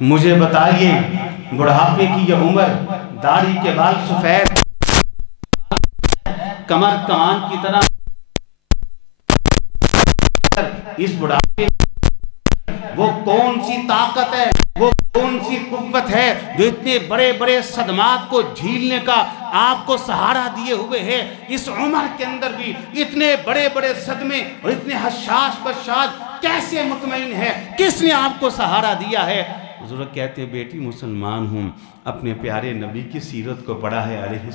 مجھے بتائیے بڑھاپے کی یہ عمر، داڑھی کے بال سفید، کمر کمان کی طرح، اس بڑھاپے وہ کون سی طاقت ہے، وہ کون سی قوت ہے جو اتنے بڑے بڑے صدمات کو جھیلنے کا آپ کو سہارا دیے ہوئے ہے. اس عمر کے اندر بھی اتنے بڑے بڑے صدمے اور اتنے حشاش بشاش کیسے مطمئن ہے؟ کس نے آپ کو سہارا دیا ہے؟ حضور کہتے ہیں بیٹی مسلمان ہوں، اپنے پیارے نبی کی سیرت کو پڑھا ہے علیہ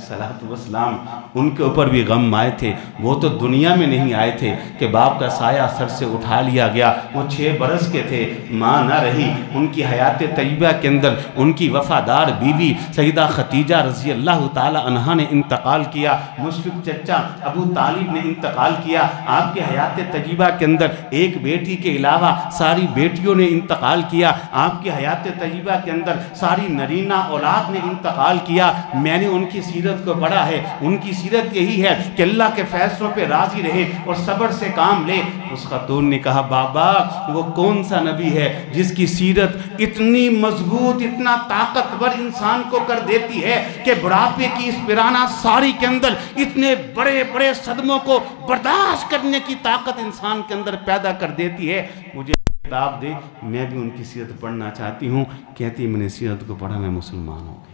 السلام. ان کے اوپر بھی غم آئے تھے. وہ تو دنیا میں نہیں آئے تھے کہ باپ کا سایہ سر سے اٹھا لیا گیا. وہ 6 برس کے تھے، ماں نہ رہی. ان کی حیات طیبہ کے اندر ان کی وفادار بیوی سیدہ خدیجہ رضی اللہ تعالی عنہا نے انتقال کیا. مشفق چچا ابو طالب نے انتقال کیا. آپ کے حیات طیبہ کے اندر ایک بیٹی کے علاوہ ساری بیٹیوں نے انتقال کیا. آپ کی حیات طیبہ کے اندر ساری نرینہ اولاد نے انتقال کیا. میں نے ان کی سیرت کو پڑھا ہے. ان کی سیرت یہی ہے کہ اللہ کے فیصلوں پہ راضی رہے اور صبر سے کام لے. اس خاتون نے کہا بابا وہ کون سا نبی ہے جس کی سیرت اتنی مضبوط، اتنا طاقتور انسان کو کر دیتی ہے کہ بڑھاپے کی اس پیرانہ ساری کے اندر اتنے بڑے بڑے صدموں کو برداشت کرنے کی طاقت انسان کے اندر پیدا کر دیتی ہے. مجھے کتاب دے، میں بھی ان کی سیرت پڑھنا چاہتی ہوں. کہتی میں نے سیرت کو پڑھا، میں مسلمان ہو گئی.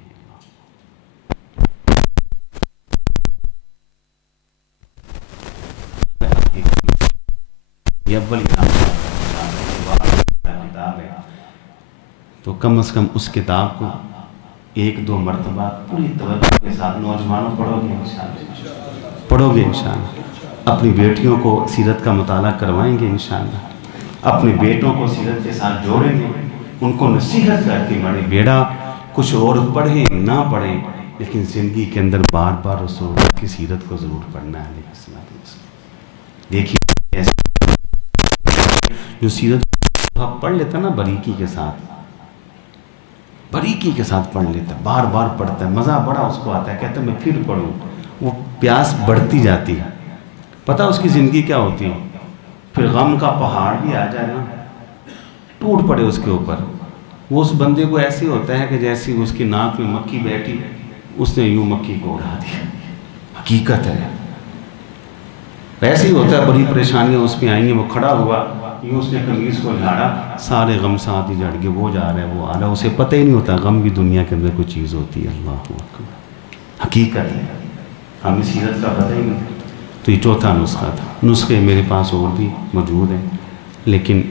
یہ اول کتاب ہے تو کم از کم اس کتاب کو 1-2 مرتبہ پوری توجہ کے ساتھ نوجوانوں پڑھو گے انشاءاللہ، پڑھو گے انشاءاللہ. اپنی بیٹیوں کو سیرت کا مطالعہ کروائیں گے انشاءاللہ. اپنے بیٹوں کو سیرت کے ساتھ جوڑیں گے، ان کو نصیحت کرتے بڑے بیڑا کچھ اور پڑھیں نہ پڑھیں لیکن زندگی کے اندر بار بار رسول کی سیرت کو ضرور پڑھنا ہے. دیکھیے جو سیرت پڑھ لیتا نا باریکی کے ساتھ، باریکی کے ساتھ پڑھ لیتا، بار بار پڑھتا ہے، مزہ بڑا اس کو آتا ہے. کہتا ہے میں پھر پڑھوں، وہ پیاس بڑھتی جاتی ہے. پتہ اس کی زندگی کیا ہوتی ہے؟ پھر غم کا پہاڑ بھی آ جائے نا، ٹوٹ پڑے اس کے اوپر، وہ اس بندے کو ایسے ہوتا ہے کہ جیسی اس کی ناک میں مکھی بیٹھی اس نے یوں مکھی کو اڑا دیا. حقیقت ہے ویسے ہی ہوتا ہے. بڑی پریشانیاں اس میں آئی ہیں، وہ کھڑا ہوا یوں اس نے قمیض کو جھاڑا، سارے غم ساتھ ہی جھڑ گئے. وہ جا رہا ہے وہ آ رہا ہے، اسے پتہ ہی نہیں ہوتا غم بھی دنیا کے اندر کوئی چیز ہوتی ہے. اللہ اکبر، حقیقت ہے. ہمیں سیرت کا پتہ ہی نہیں. تو یہ چوتھا نسخہ تھا. نسخے میرے پاس اور بھی موجود ہیں لیکن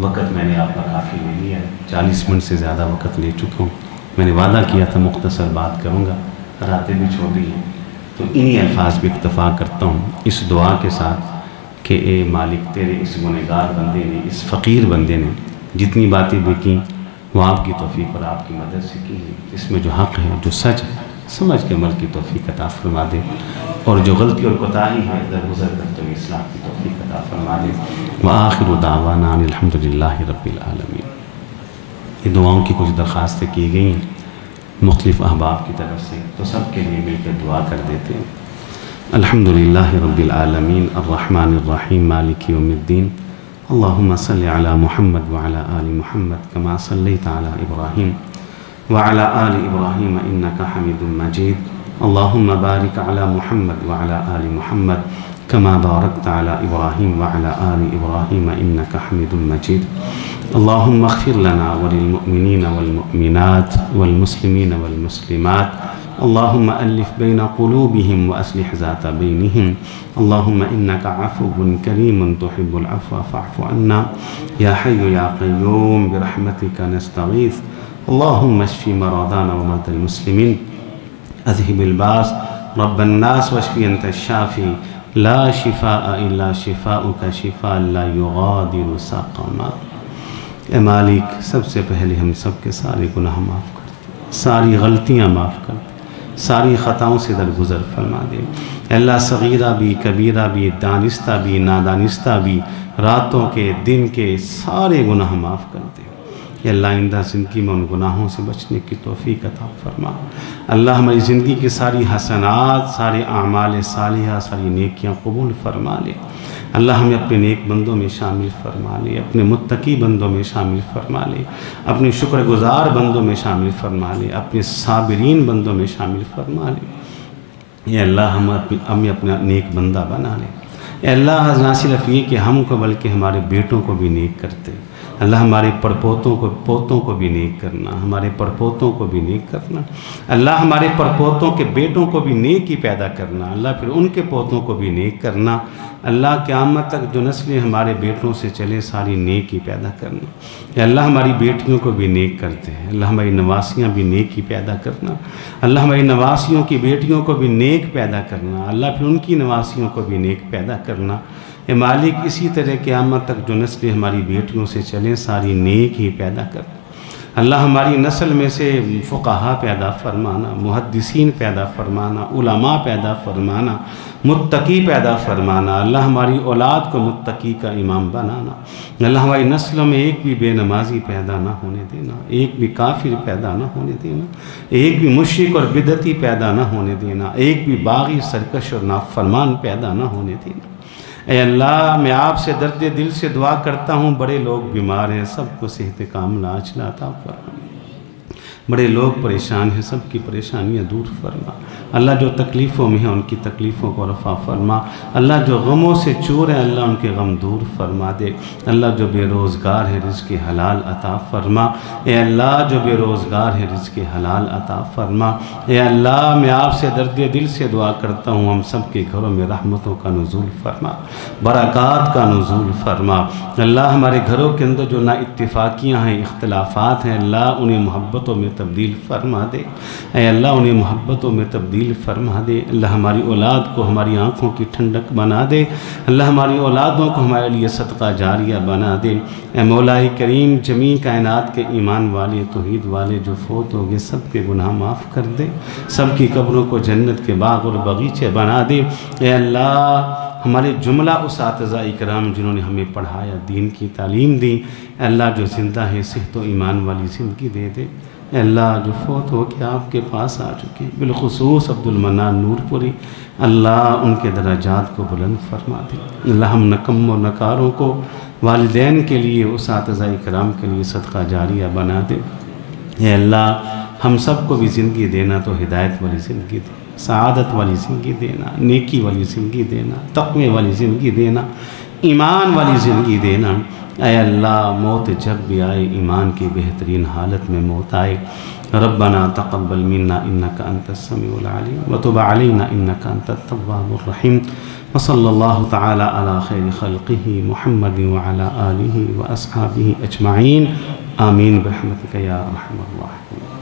وقت میں نے آپ کا کافی لے لیا ہے. 40 منٹ سے زیادہ وقت لے چکا ہوں. میں نے وعدہ کیا تھا مختصر بات کروں گا، راتیں بھی چھوٹی ہیں تو انہی الفاظ بھی اکتفا کرتا ہوں اس دعا کے ساتھ کہ اے مالک تیرے اس گنہگار بندے نے، اس فقیر بندے نے جتنی باتیں بھی کی وہ آپ کی توفیق اور آپ کی مدد سے کی ہیں. اس میں جو حق ہے، جو سچ ہے، سمجھ کے عمل کی توفیق عطا فرما دے، اور جو غلطی اور کوتاہی ہے درگزر کرتے ہوئے اصلاح کی توفیق عطا فرما دے. وآخر دعوانا ان الحمدللہ رب العالمین. یہ دعاؤں کی کچھ درخواستیں کی گئی ہیں مختلف احباب کی طرف سے، تو سب کے لیے مل کے دعا کر دیتے ہیں. الحمدللہ رب العالمین الرحمن الرحیم مالک یوم الدین. اللہم صلی علی محمد وعلی آل محمد کما صلیت علی ابراہیم وعلی آل ابراہیم انکا حمید مجید. اللہم بارک علی محمد وعلی آل محمد کما بارکت علی ابراہیم وعلی آل ابراہیم انکا حمید مجید. اللہم اغفر لنا وللمؤمنین والمؤمنات والمسلمین والمسلمات. اللہم الف بین قلوبہم واصلح ذات بینہم. اللہم انکا عفو کریم تحب العفو فاعف عنا یا حی یا قیوم برحمتک نستغیث. اللہم اشفی مرضانا ومرضى المسلمین. اذهب الباس رب الناس واشفی انت الشافی لا شفاء الا شفاؤک شفاء لا یغادر سقما۔ اے مالک، سب سے پہلے ہم سب کے سارے گناہ معاف کر دے، ساری غلطیاں معاف کر دے، ساری خطاؤں سے درگزر فرما دے۔ اے اللہ، صغیرہ بھی کبیرہ بھی، دانستہ بھی نادانستہ بھی، راتوں کے دن کے سارے گناہ معاف کر دے۔ اے اللہ، آئندہ زندگی میں ان گناہوں سے بچنے کی توفیق عطا فرما۔ اللہ، ہماری زندگی کے ساری حسنات، سارے اعمال صالحہ، ساری نیکیاں قبول فرما لے۔ اللہ، ہمیں اپنے نیک بندوں میں شامل فرما لے، اپنے متقی بندوں میں شامل فرما لے، اپنے شکر گزار بندوں میں شامل فرما لے، اپنے صابرین بندوں میں شامل فرما لے۔ اے اللہ، ہمیں اپنا نیک بندہ بنا لے۔ اے اللہ، نہ صرف یہ کہ ہم کو بلکہ ہمارے بیٹوں کو بھی نیک کرتے۔ اللہ، ہمارے پوتوں کو بھی نیک کرنا، ہمارے پڑپوتوں کو بھی نیک کرنا۔ اللہ، ہمارے پڑپوتوں کے بیٹوں کو بھی نیک ہی پیدا کرنا۔ اللہ، پھر ان کے پوتوں کو بھی نیک کرنا۔ اللہ، قیامت تک جو نسلیں ہمارے بیٹوں سے چلے ساری نیک ہی پیدا کرنا۔ اے اللہ، ہماری بیٹیوں کو بھی نیک کرتے ہیں۔ اللہ، ہماری نواسیاں بھی نیک ہی پیدا کرنا۔ اللہ، ہماری نواسیوں کی بیٹیوں کو بھی نیک پیدا کرنا۔ اللہ، پھر ان کی نواسیوں کو بھی نیک پیدا کرنا۔ اے مالک، اسی طرح قیامت تک جو نسلیں ہماری بیٹیوں سے چلیں ساری نیک ہی پیدا کرنا۔ اللہ، ہماری نسل میں سے فقہا پیدا فرمانا، محدثین پیدا فرمانا، علماء پیدا فرمانا، متقی پیدا فرمانا۔ اللہ، ہماری اولاد کو متقی کا امام بنانا۔ اللہ، ہماری نسلوں میں ایک بھی بے نمازی پیدا نہ ہونے دینا، ایک بھی کافر پیدا نہ ہونے دینا، ایک بھی مشرک اور بدعتی پیدا نہ ہونے دینا، ایک بھی باغی، سرکش اور نافرمان پیدا نہ ہونے دینا۔ اے اللہ، میں آپ سے درد دل سے دعا کرتا ہوں، بڑے لوگ بیمار ہیں، سب کو صحت کاملہ عاجلہ عطا فرما۔ بڑے لوگ پریشان ہیں، سب کی پریشانیاں دور فرما۔ اللہ، جو تکلیفوں میں ہیں ان کی تکلیفوں کو رفع فرما۔ اللہ، جو غموں سے چور ہیں اللہ ان کے غم دور فرما دے۔ اللہ، جو بے روزگار ہے رزق حلال عطا فرما۔ اے اللہ، جو بے روزگار ہے رزق حلال عطا فرما۔ اے اللہ، میں آپ سے درد دل سے دعا کرتا ہوں، ہم سب کے گھروں میں رحمتوں کا نزول فرما، برکات کا نزول فرما۔ اللہ، ہمارے گھروں کے اندر جو نا اتفاقیاں ہیں، اختلافات ہیں، اللہ انہیں محبتوں میں تبدیل فرما دے۔ اے اللہ، انہیں محبتوں میں تبدیل فرما دے۔ اللہ، ہماری اولاد کو ہماری آنکھوں کی ٹھنڈک بنا دے۔ اللہ، ہماری اولادوں کو ہمارے لیے صدقہ جاریہ بنا دے۔ اے مولا کریم، جمیع کائنات کے ایمان والے، توحید والے جو فوت ہو گئے سب کے گناہ معاف کر دے، سب کی قبروں کو جنت کے باغ اور باغیچے بنا دے۔ اے اللہ، ہمارے جملہ اساتذہ اکرام جنہوں نے ہمیں پڑھایا، دین کی تعلیم دی، اے اللہ جو زندہ ہیں صحت و ایمان والی زندگی دے دے۔ اے اللہ، جو فوت ہو کے آپ کے پاس آ چکے ہیں، بالخصوص عبد المنان نور پوری، اللہ ان کے درجات کو بلند فرما دے۔ اللہ، ہم نکم و نکاروں کو والدین کے لیے، اساتذہ اکرام کے لیے صدقہ جاریہ بنا دے۔ اے اللہ، ہم سب کو بھی زندگی دینا تو ہدایت والی زندگی دے، سعادت والی زندگی دینا، نیکی والی زندگی دینا، تقوی والی زندگی دینا، ایمان والی زندگی دینا۔ اے اللہ، موت جب بھی آئے ایمان کی بہترین حالت میں موت آئے۔ ربنا تقبل منا انک انت السمیع العلیم وتب علینا انک انت التواب الرحیم وصلی اللہ تعالی علی خیر خلقہ محمد وعلی آلہ واصحابہ اجمعین آمین برحمتک یا ارحم الراحمین۔